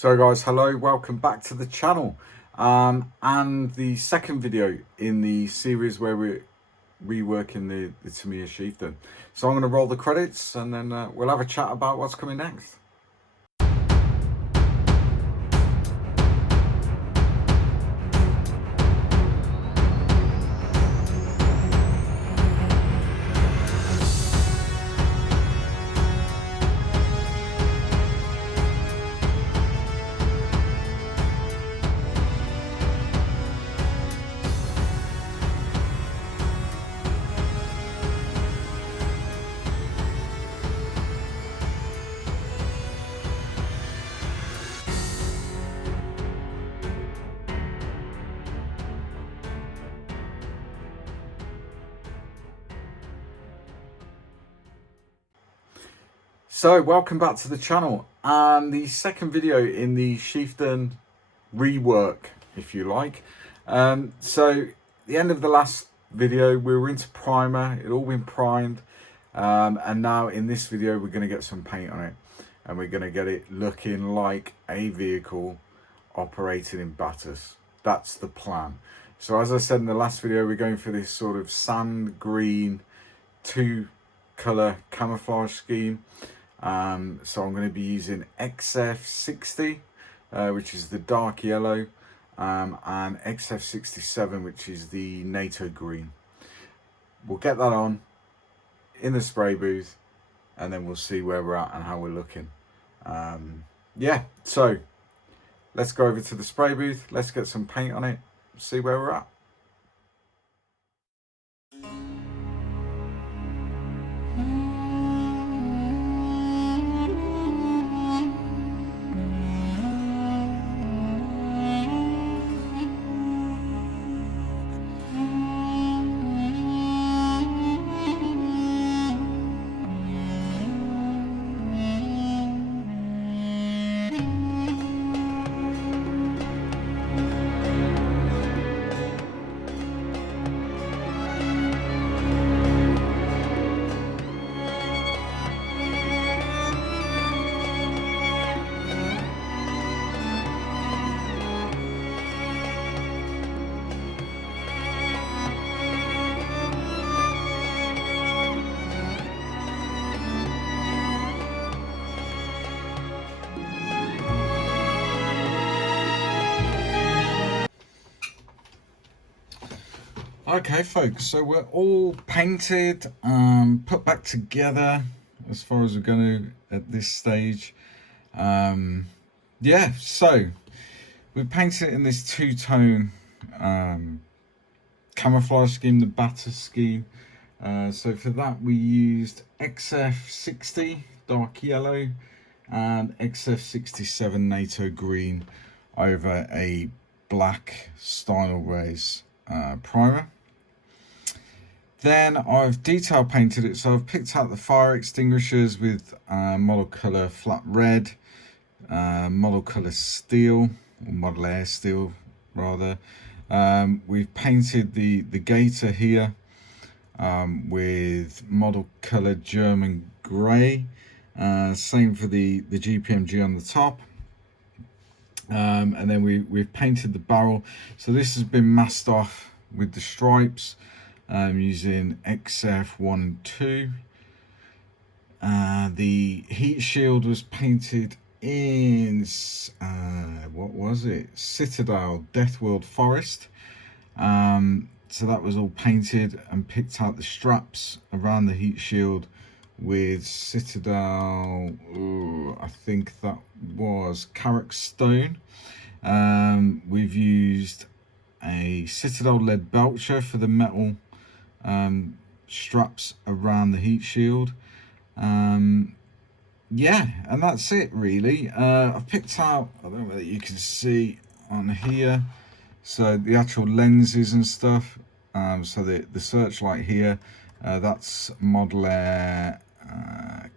So guys, hello, welcome back to the channel, and the second video in the series where we're reworking the Tamiya Chieftan. So I'm going to roll the credits and then we'll have a chat about what's coming next. So welcome back to the channel and the second video in the Chieftan rework, if you like. So the end of the last video we were into primer, it all been primed, and now in this video we're going to get some paint on it and we're going to get it looking like a vehicle operating in Batus. That's the plan. So as I said in the last video, we're going for this sort of sand green 2-color camouflage scheme. So I'm going to be using XF60, which is the dark yellow, and XF67, which is the NATO green. We'll get that on in the spray booth and then we'll see where we're at and how we're looking. Yeah, so let's go over to the spray booth, let's get some paint on it, see where we're at. Okay folks, so we're all painted, put back together as far as we're going to at this stage. Yeah, so we painted it in this two-tone camouflage scheme, the Batus scheme. So for that we used XF60 dark yellow and XF67 NATO green over a black Stynel Rays primer. Then I've detail painted it, so I've picked out the fire extinguishers with model colour flat red, model colour steel, or model air steel rather. We've painted the gator here with model colour German grey, same for the GPMG on the top. And then we've painted the barrel, so this has been masked off with the stripes. Using XF1 and 2. The heat shield was painted in what was it? Citadel Deathworld Forest. So that was all painted, and picked out the straps around the heat shield with Citadel. I think that was Carrick Stone. We've used a Citadel lead belcher for the metal straps around the heat shield. Yeah, and that's it really. I've picked out, I don't know whether you can see on here, so the actual lenses and stuff. So the searchlight here, that's Model Air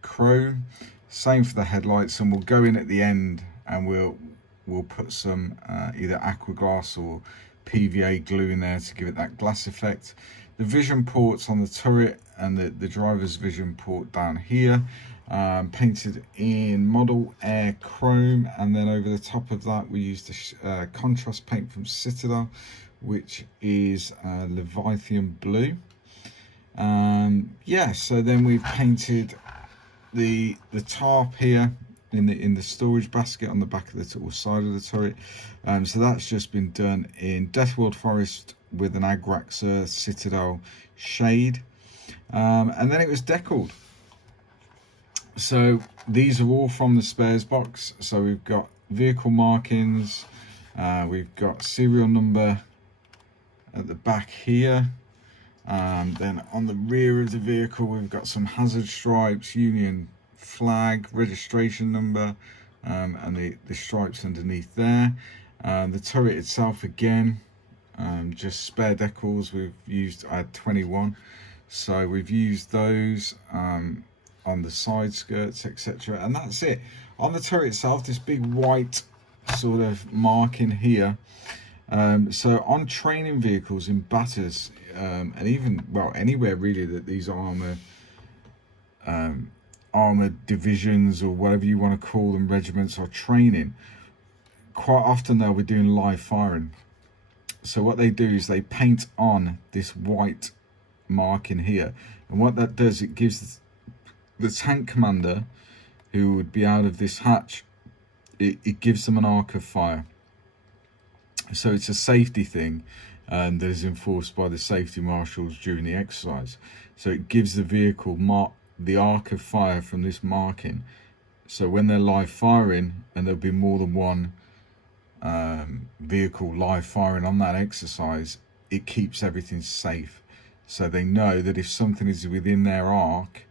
chrome. Same for the headlights, and we'll go in at the end and we'll put some either aqua glass or PVA glue in there to give it that glass effect. The vision ports on the turret and the driver's vision port down here, painted in Model Air Chrome, and then over the top of that we used a contrast paint from Citadel, which is Leviathan Blue. Yeah, so then we've painted the tarp here in the storage basket on the back of the side of the turret. So that's just been done in Deathworld Forest with an Agrax Earth Citadel shade, and then it was deckled. So these are all from the spares box. So we've got vehicle markings, we've got serial number at the back here. Then on the rear of the vehicle we've got some hazard stripes, Union flag, registration number, and the stripes underneath there. The turret itself again, just spare decals. We've used, I had 21, so we've used those on the side skirts, etc., and that's it. On the turret itself, this big white sort of marking here. So on training vehicles in batters, and even, well, anywhere really that these armored divisions or whatever you want to call them, regiments, are training, quite often they'll be doing live firing. So what they do is they paint on this white marking here, and what that does, it gives the tank commander, who would be out of this hatch, it gives them an arc of fire. So it's a safety thing that is enforced by the safety marshals during the exercise. So it gives the vehicle the arc of fire from this marking. So when they're live firing, and there'll be more than one vehicle live firing on that exercise, it keeps everything safe. So they know that if something is within their arc,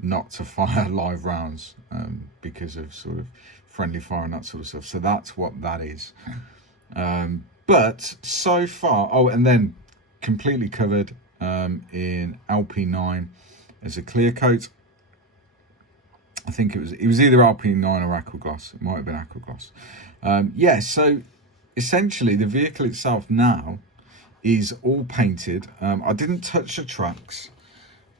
not to fire live rounds because of sort of friendly fire and that sort of stuff. So that's what that is. But so far, oh, and then completely covered in LP9 as a clear coat. I think it was either LP9 or Aquagloss. It might have been Aquagloss. Yeah, so essentially the vehicle itself now is all painted. I didn't touch the tracks.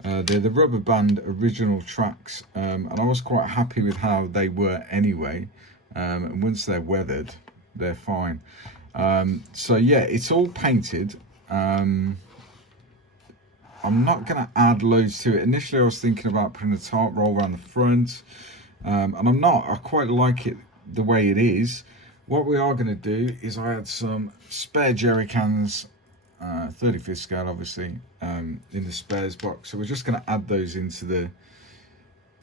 They're the rubber band original tracks, and I was quite happy with how they were anyway. And once they're weathered, they're fine. So yeah, it's all painted. I'm not going to add loads to it. Initially I was thinking about putting a tarp roll around the front, and I'm not. I quite like it the way it is. What we are going to do is I had some spare jerry cans, 35th scale obviously, in the spares box. So we're just going to add those into the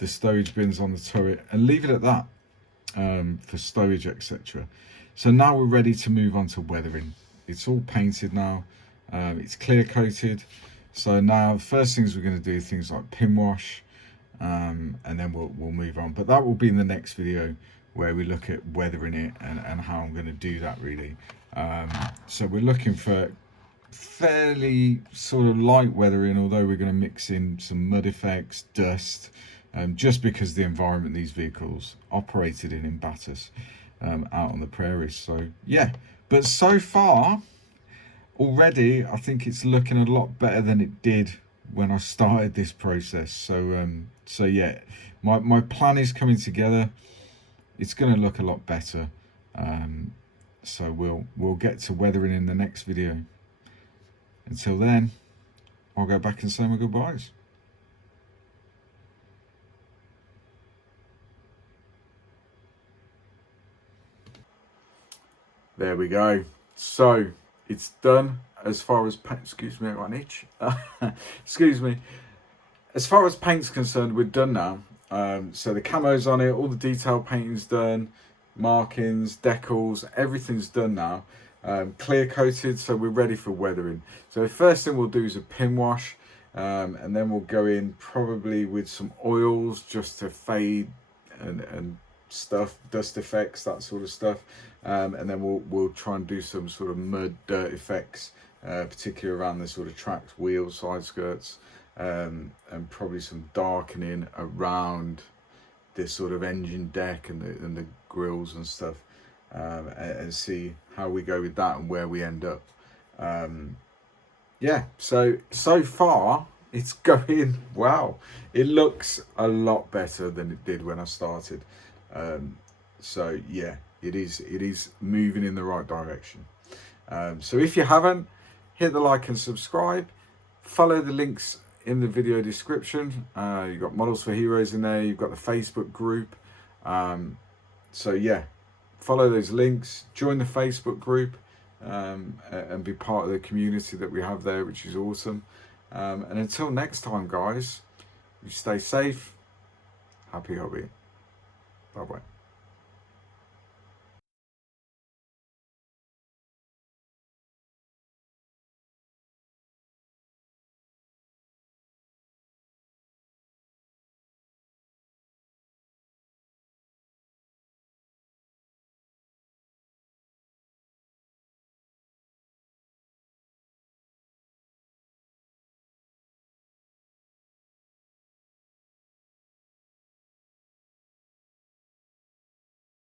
stowage bins on the turret and leave it at that for stowage, etc. So now we're ready to move on to weathering. It's all painted now, it's clear coated. So now the first things we're going to do things like pin wash, and then we'll move on. But that will be in the next video where we look at weathering it and how I'm going to do that really. So we're looking for fairly sort of light weathering, although we're going to mix in some mud effects, dust, just because the environment these vehicles operated in batters out on the prairies. So yeah, but so far already I think it's looking a lot better than it did when I started this process. So yeah, my plan is coming together. It's going to look a lot better. So we'll get to weathering in the next video. Until then, I'll go back and say my goodbyes. There we go. So it's done as far as paint. Excuse me, I got an itch. Excuse me. As far as paint's concerned, we're done now. So the camo's on it, all the detail painting's done, markings, decals, everything's done now. Clear coated, so we're ready for weathering. So the first thing we'll do is a pin wash, and then we'll go in probably with some oils just to fade and stuff, dust effects, that sort of stuff, and then we'll try and do some sort of mud dirt effects, particularly around the sort of tracked wheels, side skirts, and probably some darkening around this sort of engine deck and the grills and stuff, and see how we go with that and where we end up. Yeah, so far it's going, wow, it looks a lot better than it did when I started. So yeah, it is moving in the right direction. So if you haven't, hit the like and subscribe. Follow the links in the video description. You've got Models for Heroes in there. You've got the Facebook group. So yeah, follow those links. Join the Facebook group and be part of the community that we have there, which is awesome. And until next time, guys, you stay safe. Happy hobbying. Bye bye.